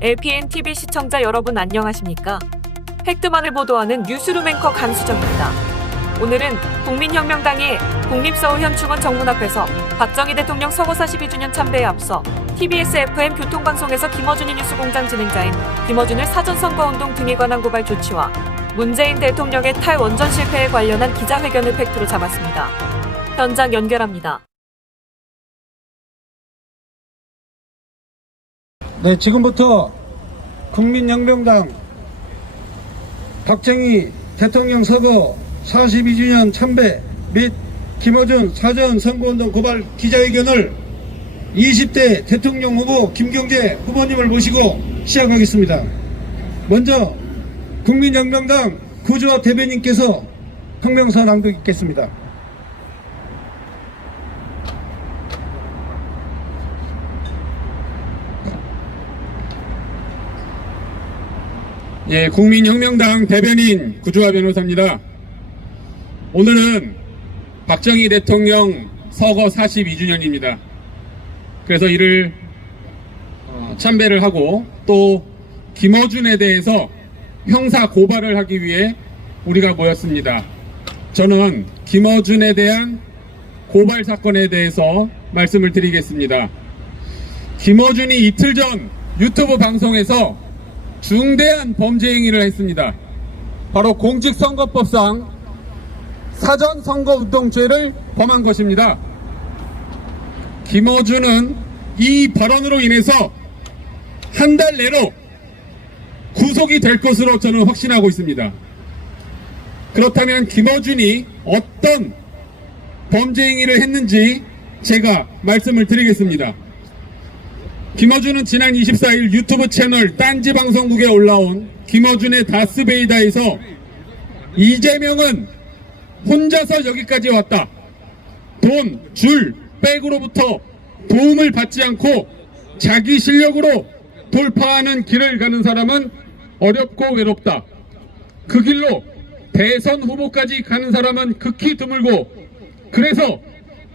LPNTV 시청자 여러분 안녕하십니까? 팩트만을 보도하는 뉴스룸 앵커 강수정입니다. 오늘은 국민혁명당의 국립서울 현충원 정문 앞에서 박정희 대통령 서거 42주년 참배에 앞서 TBS FM 교통방송에서 김어준이 뉴스공장 진행자인 김어준을 사전선거운동 등에 관한 고발 조치와 문재인 대통령의 탈원전 실패에 관련한 기자회견을 팩트로 잡았습니다. 현장 연결합니다. 네, 지금부터 국민혁명당 박정희 대통령 서거 42주년 참배 및 김어준 사전선거운동 고발 기자회견을 20대 대통령 후보 김경재 후보님을 모시고 시작하겠습니다. 먼저 국민혁명당 구주화 대변인께서 성명서 낭독 있겠습니다. 예, 국민혁명당 대변인 구주화 변호사입니다. 오늘은 박정희 대통령 서거 42주년입니다. 그래서 이를 참배를 하고 또 김어준에 대해서 형사 고발을 하기 위해 우리가 모였습니다. 저는 김어준에 대한 고발 사건에 대해서 말씀을 드리겠습니다. 김어준이 이틀 전 유튜브 방송에서 중대한 범죄 행위를 했습니다. 바로 공직선거법상 사전선거운동죄를 범한 것입니다. 김어준은 이 발언으로 인해서 한 달 내로 구속이 될 것으로 저는 확신하고 있습니다. 그렇다면 김어준이 어떤 범죄 행위를 했는지 제가 말씀을 드리겠습니다. 김어준은 지난 24일 유튜브 채널 딴지방송국에 올라온 김어준의 다스베이다에서 이재명은 혼자서 여기까지 왔다. 돈, 줄, 백으로부터 도움을 받지 않고 자기 실력으로 돌파하는 길을 가는 사람은 어렵고 외롭다. 그 길로 대선 후보까지 가는 사람은 극히 드물고, 그래서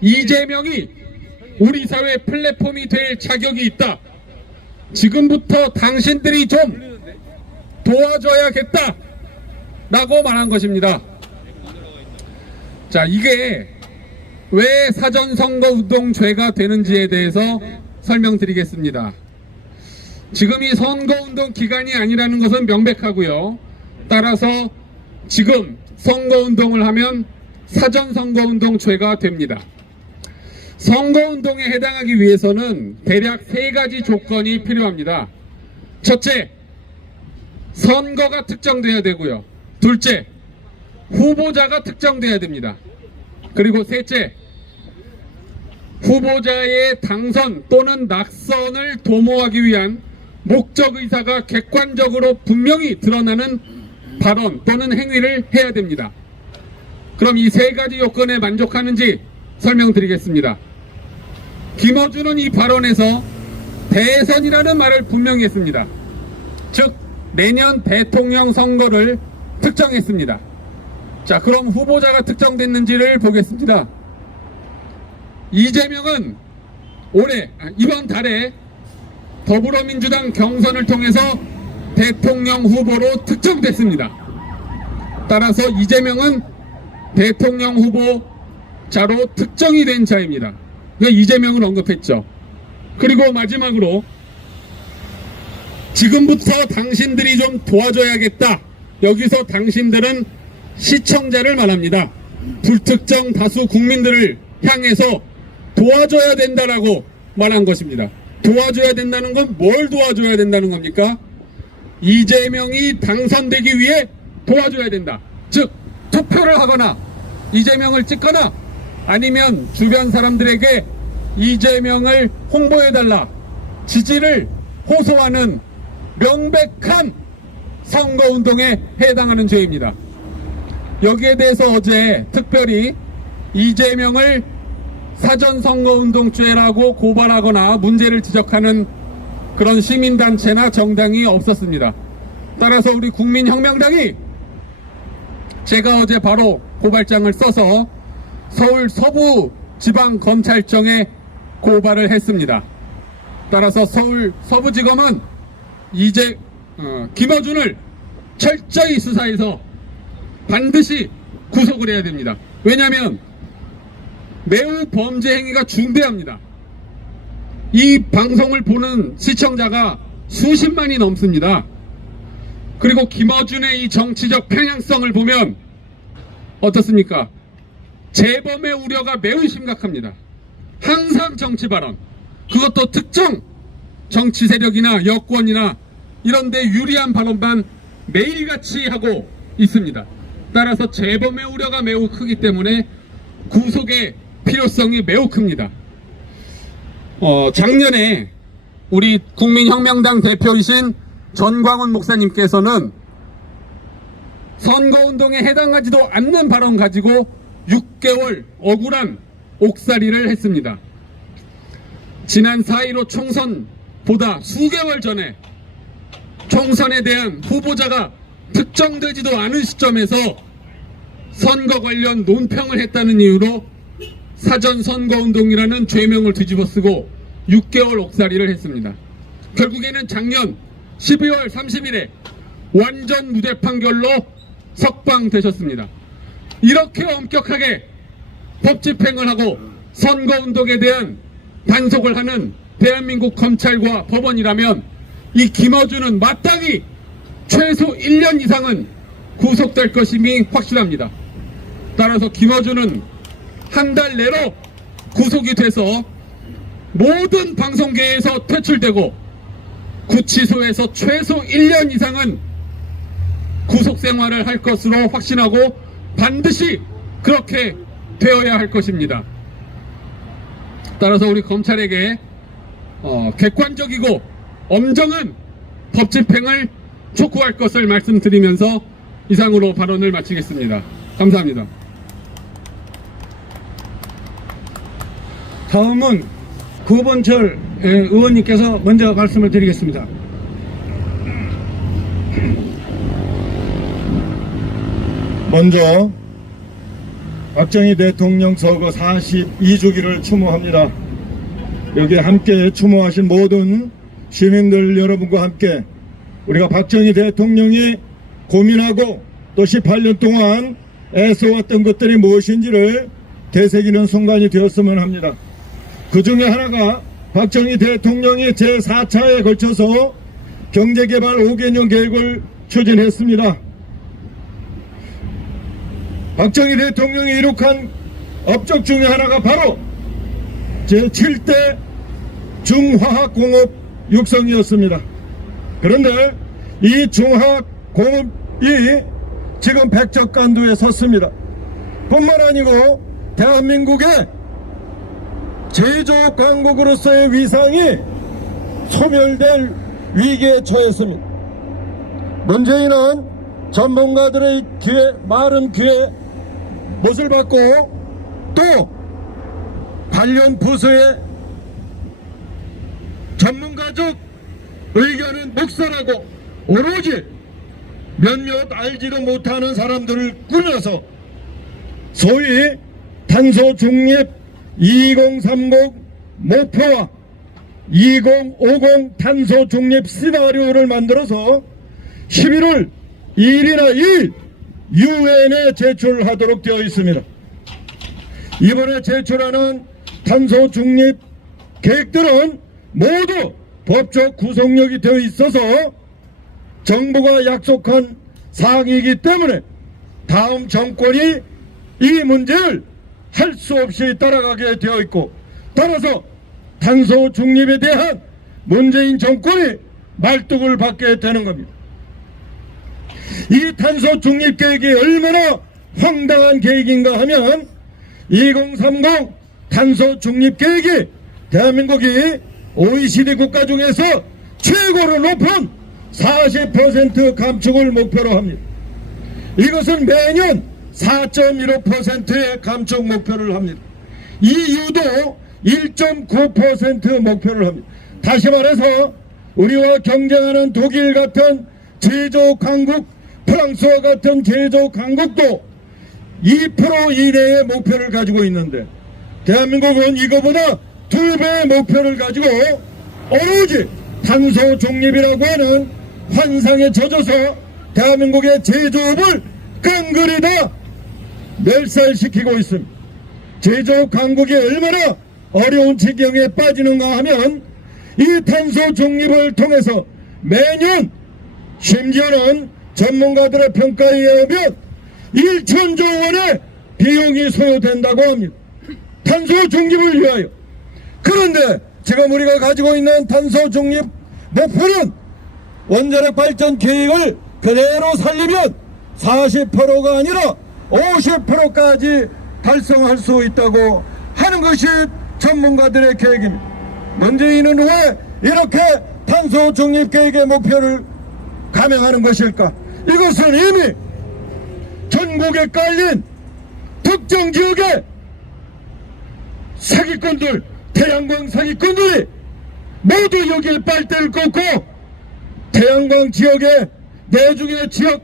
이재명이 우리 사회 플랫폼이 될 자격이 있다. 지금부터 당신들이 좀 도와줘야겠다 라고 말한 것입니다. 자, 이게 왜 사전선거운동죄가 되는지에 대해서 설명드리겠습니다. 지금이 선거운동 기간이 아니라는 것은 명백하고요. 따라서 지금 선거운동을 하면 사전선거운동죄가 됩니다. 선거운동에 해당하기 위해서는 대략 3가지 조건이 필요합니다. 첫째, 선거가 특정돼야 되고요. 둘째, 후보자가 특정돼야 됩니다. 그리고 셋째, 후보자의 당선 또는 낙선을 도모하기 위한 목적의사가 객관적으로 분명히 드러나는 발언 또는 행위를 해야 됩니다. 그럼 이 3가지 요건에 만족하는지 설명드리겠습니다. 김어준은 이 발언에서 대선이라는 말을 분명히 했습니다. 즉 내년 대통령 선거를 특정했습니다. 자, 그럼 후보자가 특정됐는지를 보겠습니다. 이재명은 이번 달에 더불어민주당 경선을 통해서 대통령 후보로 특정됐습니다. 따라서 이재명은 대통령 후보자로 특정이 된 자입니다. 이재명을 언급했죠. 그리고 마지막으로 지금부터 당신들이 좀 도와줘야겠다. 여기서 당신들은 시청자를 말합니다. 불특정 다수 국민들을 향해서 도와줘야 된다라고 말한 것입니다. 도와줘야 된다는 건 뭘 도와줘야 된다는 겁니까? 이재명이 당선되기 위해 도와줘야 된다. 즉 투표를 하거나 이재명을 찍거나 아니면 주변 사람들에게 이재명을 홍보해달라, 지지를 호소하는 명백한 선거운동에 해당하는 죄입니다. 여기에 대해서 어제 특별히 이재명을 사전선거운동죄라고 고발하거나 문제를 지적하는 그런 시민단체나 정당이 없었습니다. 따라서 우리 국민혁명당이 제가 어제 바로 고발장을 써서 서울 서부지방검찰청에 고발을 했습니다. 따라서 서울 서부지검은 이제 김어준을 철저히 수사해서 반드시 구속을 해야 됩니다. 왜냐하면 매우 범죄 행위가 중대합니다. 이 방송을 보는 시청자가 수십만이 넘습니다. 그리고 김어준의 이 정치적 편향성을 보면 어떻습니까? 재범의 우려가 매우 심각합니다. 항상 정치 발언, 그것도 특정 정치 세력이나 여권이나 이런 데 유리한 발언만 매일같이 하고 있습니다. 따라서 재범의 우려가 매우 크기 때문에 구속의 필요성이 매우 큽니다. 작년에 우리 국민혁명당 대표이신 전광훈 목사님께서는 선거운동에 해당하지도 않는 발언 가지고 6개월 억울한 옥살이를 했습니다. 지난 4.15 총선보다 수개월 전에 총선에 대한 후보자가 특정되지도 않은 시점에서 선거 관련 논평을 했다는 이유로 사전선거운동이라는 죄명을 뒤집어 쓰고 6개월 옥살이를 했습니다. 결국에는 작년 12월 30일에 완전 무죄 판결로 석방되셨습니다. 이렇게 엄격하게 법 집행을 하고 선거운동에 대한 단속을 하는 대한민국 검찰과 법원이라면 이 김어준은 마땅히 최소 1년 이상은 구속될 것임이 확실합니다. 따라서 김어준은 한 달 내로 구속이 돼서 모든 방송계에서 퇴출되고 구치소에서 최소 1년 이상은 구속 생활을 할 것으로 확신하고 반드시 그렇게 되어야 할 것입니다. 따라서 우리 검찰에게 객관적이고 엄정한 법 집행을 촉구할 것을 말씀드리면서 이상으로 발언을 마치겠습니다. 감사합니다. 다음은 구본철 의원님께서 먼저 말씀을 드리겠습니다. 먼저 박정희 대통령 서거 42주기를 추모합니다. 여기에 함께 추모하신 모든 시민들 여러분과 함께 우리가 박정희 대통령이 고민하고 또 18년 동안 애써왔던 것들이 무엇인지를 되새기는 순간이 되었으면 합니다. 그 중에 하나가 박정희 대통령이 제4차에 걸쳐서 경제개발 5개년 계획을 추진했습니다. 박정희 대통령이 이룩한 업적 중에 하나가 바로 제7대 중화학공업 육성이었습니다. 그런데 이 중화학공업이 지금 백척간두에 섰습니다. 뿐만 아니고 대한민국의 제조업 강국으로서의 위상이 소멸될 위기에 처했습니다. 문재인은 전문가들의 마른 귀에 못을 받고 또 관련 부서의 전문가적 의견은 묵살하고 오로지 몇몇 알지도 못하는 사람들을 꾸며서 소위 탄소 중립 2030 목표와 2050 탄소 중립 시나리오를 만들어서 11월 1일이나 2일 유엔에 제출하도록 되어 있습니다. 이번에 제출하는 탄소 중립 계획들은 모두 법적 구속력이 되어 있어서 정부가 약속한 사항이기 때문에 다음 정권이 이 문제를 할 수 없이 따라가게 되어 있고, 따라서 탄소 중립에 대한 문재인 정권이 말뚝을 받게 되는 겁니다. 이 탄소 중립 계획이 얼마나 황당한 계획인가 하면 2030 탄소 중립 계획이 대한민국이 OECD 국가 중에서 최고로 높은 40% 감축을 목표로 합니다. 이것은 매년 4.15%의 감축 목표를 합니다. EU도 1.9% 목표를 합니다. 다시 말해서 우리와 경쟁하는 독일 같은 제조 강국 프랑스와 같은 제조 강국도 2% 이내의 목표를 가지고 있는데 대한민국은 이거보다 2배의 목표를 가지고 오로지 탄소 중립이라고 하는 환상에 젖어서 대한민국의 제조업을 깡그리 다 멸살시키고 있습니다. 제조업 강국이 얼마나 어려운 지경에 빠지는가 하면 이 탄소 중립을 통해서 매년 심지어는 전문가들의 평가에 의하면 1천조 원의 비용이 소요된다고 합니다. 탄소 중립을 위하여. 그런데 지금 우리가 가지고 있는 탄소 중립 목표는 원자력 발전 계획을 그대로 살리면 40%가 아니라 50%까지 달성할 수 있다고 하는 것이 전문가들의 계획입니다. 문재인은 왜 이렇게 탄소 중립 계획의 목표를 감행하는 것일까? 이것은 이미 전국에 깔린 특정 지역의 사기꾼들, 태양광 사기꾼들이 모두 여기에 빨대를 꽂고 태양광 지역의 내중의 지역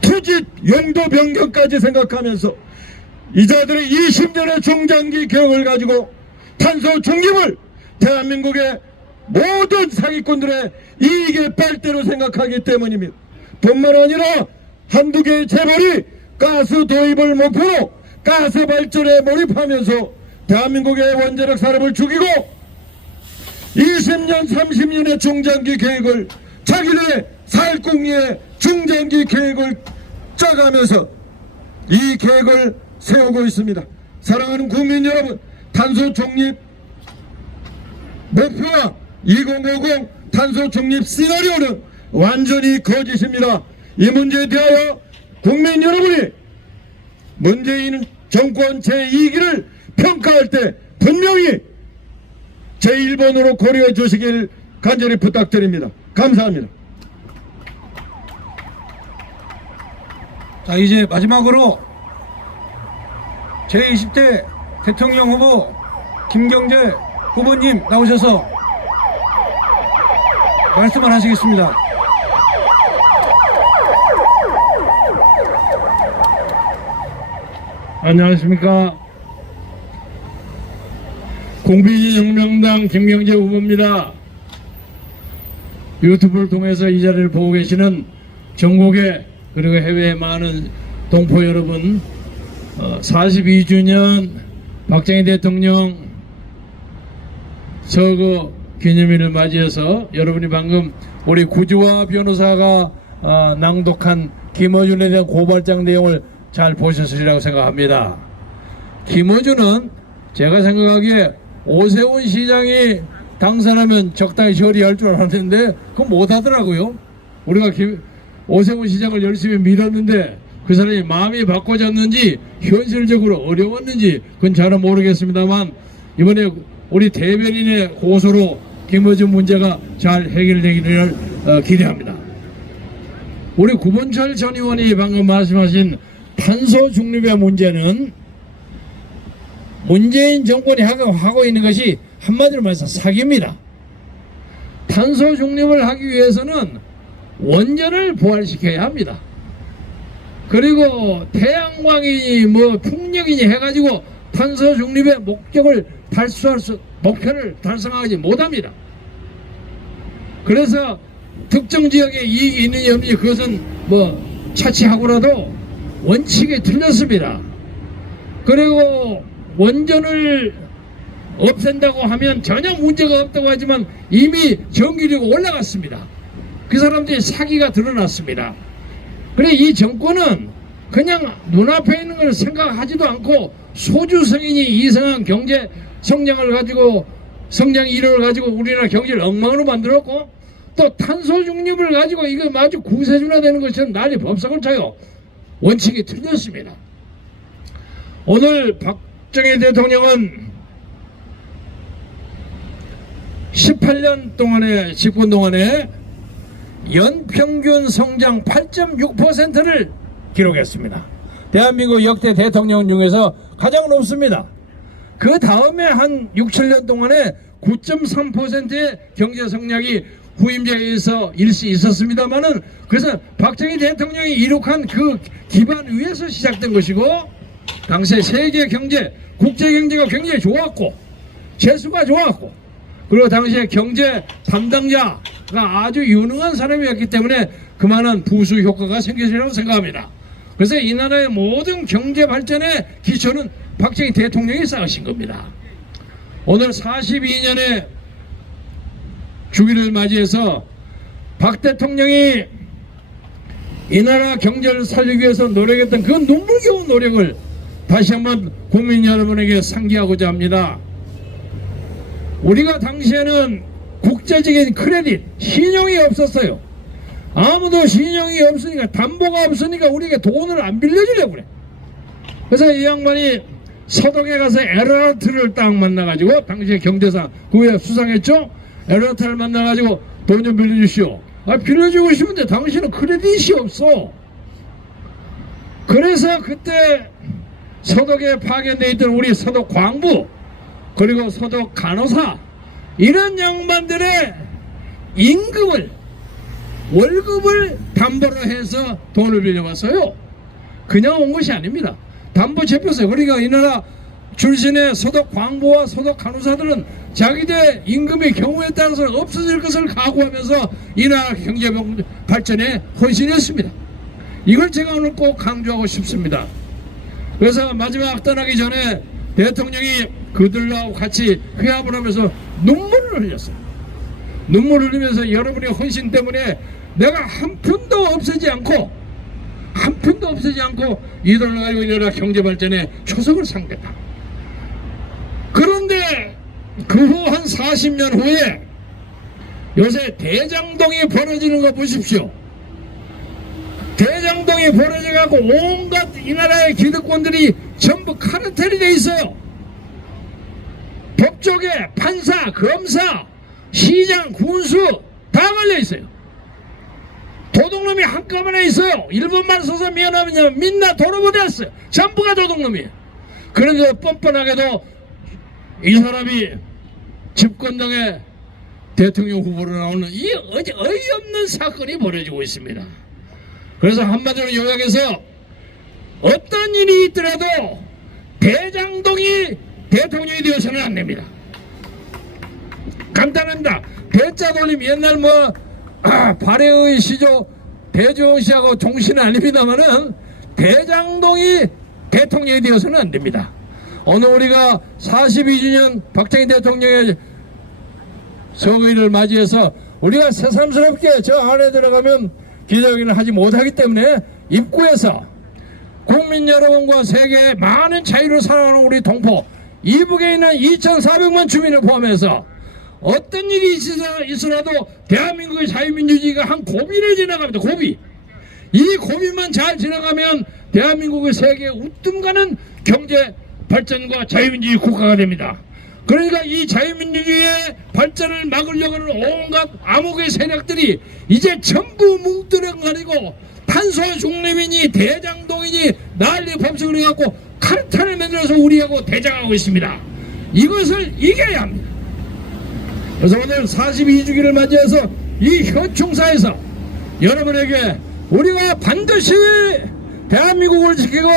투지 용도 변경까지 생각하면서 이자들이 20년의 중장기 계획을 가지고 탄소 중립을 대한민국의 모든 사기꾼들의 이익의 빨대로 생각하기 때문입니다. 뿐만 아니라 한두 개의 재벌이 가스 도입을 목표로 가스 발전에 몰입하면서 대한민국의 원자력 산업을 죽이고 20년 30년의 중장기 계획을 자기들의 살궁리의 중장기 계획을 짜가면서 이 계획을 세우고 있습니다. 사랑하는 국민 여러분, 탄소 중립 목표와 2050 탄소 중립 시나리오는 완전히 거짓입니다. 이 문제에 대하여 국민 여러분이 문재인 정권 제2기를 평가할 때 분명히 제1번으로 고려해 주시길 간절히 부탁드립니다. 감사합니다. 자, 이제 마지막으로 제20대 대통령 후보 김경재 후보님 나오셔서 말씀을 하시겠습니다. 안녕하십니까. 국민혁명당 김경재 후보입니다. 유튜브를 통해서 이 자리를 보고 계시는 전국의 그리고 해외의 많은 동포 여러분, 42주년 박정희 대통령 서거 기념일을 맞이해서 여러분이 방금 우리 구주화 변호사가 낭독한 김어준에 대한 고발장 내용을 잘 보셨으리라고 생각합니다. 김어준은 제가 생각하기에 오세훈 시장이 당선하면 적당히 처리할 줄 알았는데 그건 못하더라고요. 우리가 오세훈 시장을 열심히 밀었는데 그 사람이 마음이 바꿔졌는지 현실적으로 어려웠는지 그건 잘은 모르겠습니다만 이번에 우리 대변인의 고소로 김어준 문제가 잘 해결되기를 기대합니다. 우리 구본철 전 의원이 방금 말씀하신 탄소 중립의 문제는 문재인 정권이 하고 있는 것이 한마디로 말해서 사기입니다. 탄소 중립을 하기 위해서는 원전을 부활시켜야 합니다. 그리고 태양광이니 뭐 풍력이니 해가지고 탄소 중립의 목표를 달성하지 못합니다. 그래서 특정 지역에 이익이 있느냐 없느냐 그것은 뭐 차치하고라도 원칙이 틀렸습니다. 그리고 원전을 없앤다고 하면 전혀 문제가 없다고 하지만 이미 전기료가 올라갔습니다. 그 사람들이 사기가 드러났습니다. 그래 이 정권은 그냥 눈앞에 있는 걸 생각하지도 않고 소주성인이 이상한 경제 성장을 가지고 성장 이론을 가지고 우리나라 경제를 엉망으로 만들었고 또 탄소 중립을 가지고 이거 아주 구세준화되는 것처럼 난리 법석을 쳐요. 원칙이 틀렸습니다. 오늘 박정희 대통령은 18년 동안의 집권 동안에 연평균 성장 8.6%를 기록했습니다. 대한민국 역대 대통령 중에서 가장 높습니다. 그 다음에 한 6, 7년 동안에 9.3%의 경제 성장이 후임자에 의해서 일시 있었습니다만은 그래서 박정희 대통령이 이룩한 그 기반 위에서 시작된 것이고 당시에 세계 경제, 국제 경제가 굉장히 좋았고 재수가 좋았고 그리고 당시에 경제 담당자가 아주 유능한 사람이었기 때문에 그만한 부수 효과가 생겼으리라고 생각합니다. 그래서 이 나라의 모든 경제 발전의 기초는 박정희 대통령이 쌓으신 겁니다. 오늘 42년의 주기를 맞이해서 박 대통령이 이 나라 경제를 살리기 위해서 노력했던 그 눈물겨운 노력을 다시 한번 국민 여러분에게 상기하고자 합니다. 우리가 당시에는 국제적인 크레딧, 신용이 없었어요. 아무도 신용이 없으니까, 담보가 없으니까 우리에게 돈을 안 빌려주려고 그래. 그래서 이 양반이 서독에 가서 에르하트를 딱 만나가지고, 당시에 경제상 그 후에 수상했죠? 에르하트를 만나가지고 돈 좀 빌려주시오. 빌려주고 싶은데 당신은 크레딧이 없어. 그래서 그때 서독에 파견되어 있던 우리 서독 광부, 그리고 서독 간호사, 이런 양반들의 임금을, 월급을 담보로 해서 돈을 빌려왔어요. 그냥 온 것이 아닙니다. 담보 잡혔어요. 그러니까 이 나라 출신의 서독 광부와 서독 간호사들은 자기들 임금의 경우에 따라서 없어질 것을 각오하면서 이 나라 경제 발전에 헌신했습니다. 이걸 제가 오늘 꼭 강조하고 싶습니다. 그래서 마지막 떠나기 전에 대통령이 그들하고 같이 회합을 하면서 눈물을 흘렸어요. 눈물을 흘리면서 여러분의 헌신 때문에 내가 한 푼도 없애지 않고 이들을 가지고 이 나라 경제 발전에 초석을 상대다. 그런데 그 후 한 40년 후에 요새 대장동이 벌어지는 거 보십시오. 대장동이 벌어져갖고 온갖 이 나라의 기득권들이 전부 카르텔이 돼 있어요. 법조계, 판사, 검사, 시장, 군수 다 걸려 있어요. 도둑놈이 한꺼번에 있어요. 일본말 써서 미안하면 민나 도로보됐어요. 전부가 도둑놈이에요. 그런데 뻔뻔하게도 이 사람이 집권당의 대통령 후보로 나오는 이 어이없는 사건이 벌어지고 있습니다. 그래서 한마디로 요약해서 어떤 일이 있더라도 대장동이 대통령이 되어서는 안 됩니다. 간단합니다. 대자 돌림 옛날 발해의 시조 대종원 씨하고 종씨는 아닙니다만은 대장동이 대통령이 되어서는 안 됩니다. 오늘 우리가 42주년 박정희 대통령의 서거일을 맞이해서 우리가 새삼스럽게 저 안에 들어가면 기자회견을 하지 못하기 때문에 입구에서 국민 여러분과 세계의 많은 자유를 사랑하는 우리 동포 이북에 있는 2,400만 주민을 포함해서 어떤 일이 있으라도 대한민국의 자유민주주의가 한 고비를 지나갑니다. 고비. 이 고비만 잘 지나가면 대한민국의 세계에 우뜸 가는 경제 발전과 자유민주주의 국가가 됩니다. 그러니까 이 자유민주주의의 발전을 막으려고 하는 온갖 암흑의 세력들이 이제 전부 뭉뚱그리고 탄소 중립이니 대장동이니 난리 법석을 해갖고 카르텔을 만들어서 우리하고 대장하고 있습니다. 이것을 이겨야 합니다. 그래서 오늘 42주기를 맞이해서 이 현충사에서 여러분에게 우리가 반드시 대한민국을 지키고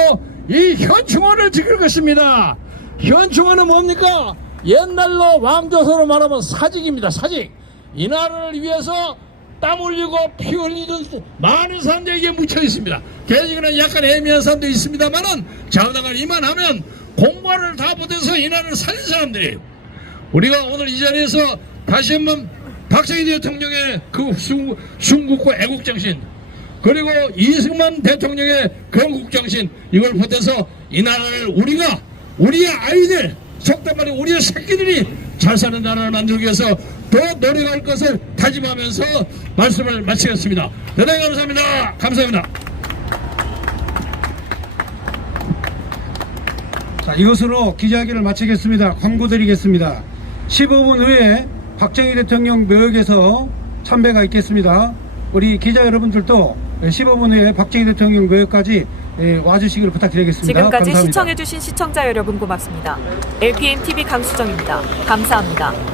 이 현충원을 지킬 것입니다. 현충원은 뭡니까? 옛날로 왕조서로 말하면 사직입니다. 사직. 이 나라를 위해서 땀 흘리고 피 흘리던 많은 사람들이 이게 묻혀 있습니다. 개직은 약간 애매한 사람도 있습니다만은 자우당을 이만하면 공부를 다 못해서 이 나라를 살린 사람들이에요. 우리가 오늘 이 자리에서 다시 한번 박정희 대통령의 그 순국과 애국정신, 그리고 이승만 대통령의 건국정신, 이걸 보태서 이 나라를 우리의 아이들, 속단 말이 우리의 새끼들이 잘 사는 나라를 만들기 위해서 더 노력할 것을 다짐하면서 말씀을 마치겠습니다. 대단히 감사합니다. 감사합니다. 자, 이것으로 기자회견을 마치겠습니다. 광고 드리겠습니다. 15분 후에 박정희 대통령 묘역에서 참배가 있겠습니다. 우리 기자 여러분들도 15분 후에 박정희 대통령 묘역까지 와주시기를 부탁드리겠습니다. 지금까지 감사합니다. 시청해주신 시청자 여러분 고맙습니다. LPN TV 강수정입니다. 감사합니다.